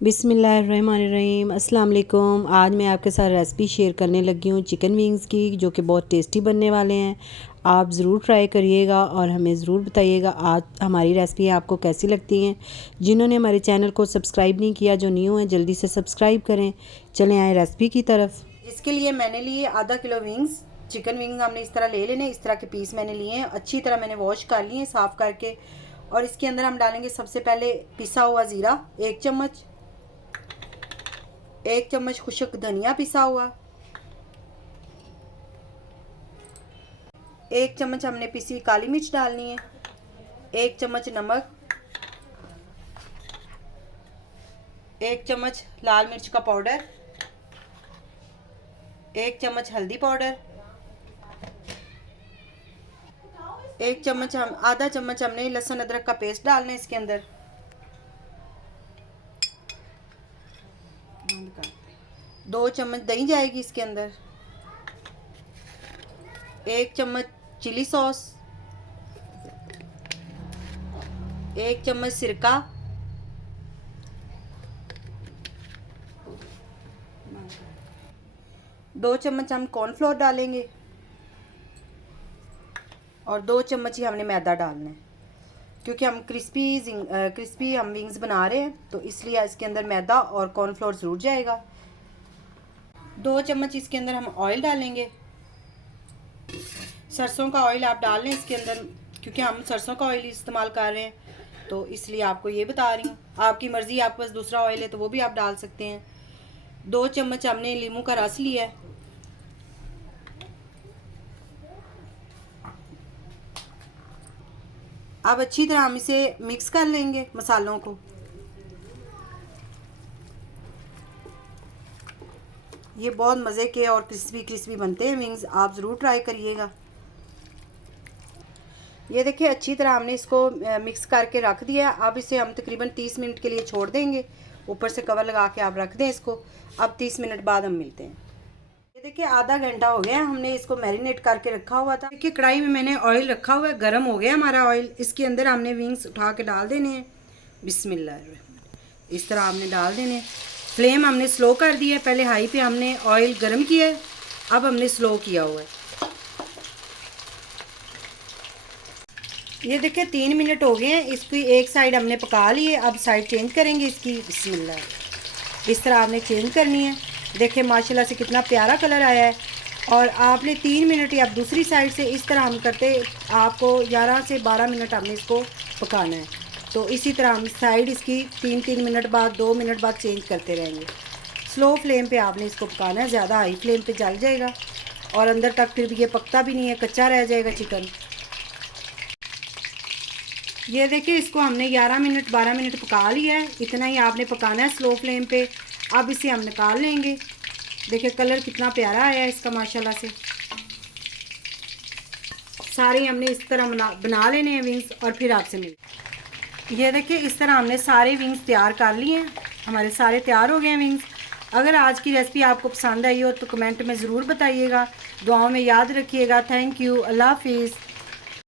बिस्मिल्लाहिर्रहमानिर्रहीम अस्सलाम वालेकुम। आज मैं आपके साथ रेसिपी शेयर करने लगी हूँ चिकन विंग्स की, जो कि बहुत टेस्टी बनने वाले हैं। आप ज़रूर ट्राई करिएगा और हमें ज़रूर बताइएगा आज हमारी रेसिपी आपको कैसी लगती हैं। जिन्होंने हमारे चैनल को सब्सक्राइब नहीं किया, जो न्यू हैं, जल्दी से सब्सक्राइब करें। चलें आए रेसिपी की तरफ। इसके लिए मैंने लिए आधा किलो विंग्स। चिकन विंग्स हमने इस तरह ले लेने, इस तरह के पीस मैंने लिए हैं। अच्छी तरह मैंने वॉश कर लिए हैं साफ़ करके। और इसके अंदर हम डालेंगे सबसे पहले पिसा हुआ ज़ीरा 1 चम्मच, 1 चम्मच खुश्क धनिया पिसा हुआ, 1 चम्मच हमने पिसी काली मिर्च डालनी है, 1 चम्मच नमक, 1 चम्मच लाल मिर्च का पाउडर, 1 चम्मच हल्दी पाउडर, 1 चम्मच हम आधा चम्मच हमने लहसुन अदरक का पेस्ट डालना है इसके अंदर। 2 चम्मच दही जाएगी इसके अंदर, 1 चम्मच चिली सॉस, 1 चम्मच सिरका, 2 चम्मच हम कॉर्नफ्लोर डालेंगे और 2 चम्मच ही हमने मैदा डालना है, क्योंकि हम क्रिस्पी हम विंग्स बना रहे हैं, तो इसलिए इसके अंदर मैदा और कॉर्नफ्लोर ज़रूर जाएगा। 2 चम्मच इसके अंदर हम ऑयल डालेंगे। सरसों का ऑयल आप डाल लें इसके अंदर, क्योंकि हम सरसों का ऑयल इस्तेमाल कर रहे हैं, तो इसलिए आपको ये बता रही हूँ। आपकी मर्ज़ी, आपके पास दूसरा ऑयल है तो वो भी आप डाल सकते हैं। 2 चम्मच हमने नींबू का रस लिया है। अब अच्छी तरह हम इसे मिक्स कर लेंगे मसालों को। ये बहुत मज़े के और क्रिस्पी क्रिस्पी बनते हैं विंग्स, आप ज़रूर ट्राई करिएगा। ये देखिए अच्छी तरह हमने इसको मिक्स करके रख दिया। अब इसे हम तकरीबन 30 मिनट के लिए छोड़ देंगे। ऊपर से कवर लगा के आप रख दें इसको। अब 30 मिनट बाद हम मिलते हैं। ये देखिए आधा घंटा हो गया, हमने इसको मैरिनेट करके रखा हुआ था। देखिए कढ़ाई में मैंने ऑयल रखा हुआ है, गर्म हो गया हमारा ऑयल। इसके अंदर हमने विंग्स उठा के डाल देने हैं। बिस्मिल्लाह, इस तरह हमने डाल देने हैं। फ्लेम हमने स्लो कर दिया है, पहले हाई पे हमने ऑयल गर्म किया है, अब हमने स्लो किया हुआ है। ये देखिए 3 मिनट हो गए हैं, इसकी एक साइड हमने पका ली है। अब साइड चेंज करेंगे इसकी। बिस्मिल्लाह, इस तरह आपने चेंज करनी है। देखिए माशाल्लाह से कितना प्यारा कलर आया है। और आपने 3 मिनट या दूसरी साइड से इस तरह हम करते, आपको 11 से 12 मिनट हमने इसको पकाना है। तो इसी तरह हम साइड इसकी 3-3 मिनट बाद, 2 मिनट बाद चेंज करते रहेंगे। स्लो फ्लेम पे आपने इसको पकाना है, ज़्यादा हाई फ्लेम पे जल जाएगा और अंदर तक फिर भी ये पकता भी नहीं है, कच्चा रह जाएगा चिकन। ये देखिए इसको हमने 11 मिनट 12 मिनट पका लिया है। इतना ही आपने पकाना है स्लो फ्लेम पे। अब इसे हम निकाल लेंगे। देखिए कलर कितना प्यारा आया है इसका माशाल्लाह से। सारे हमने इस तरह बना लेने हैं विंग्स और फिर आपसे मिल। ये देखिए इस तरह हमने सारे विंग्स तैयार कर लिए हैं। हमारे सारे तैयार हो गए हैं विंग्स। अगर आज की रेसिपी आपको पसंद आई हो तो कमेंट में ज़रूर बताइएगा। दुआओं में याद रखिएगा। Thank you. अल्लाह हाफिज़।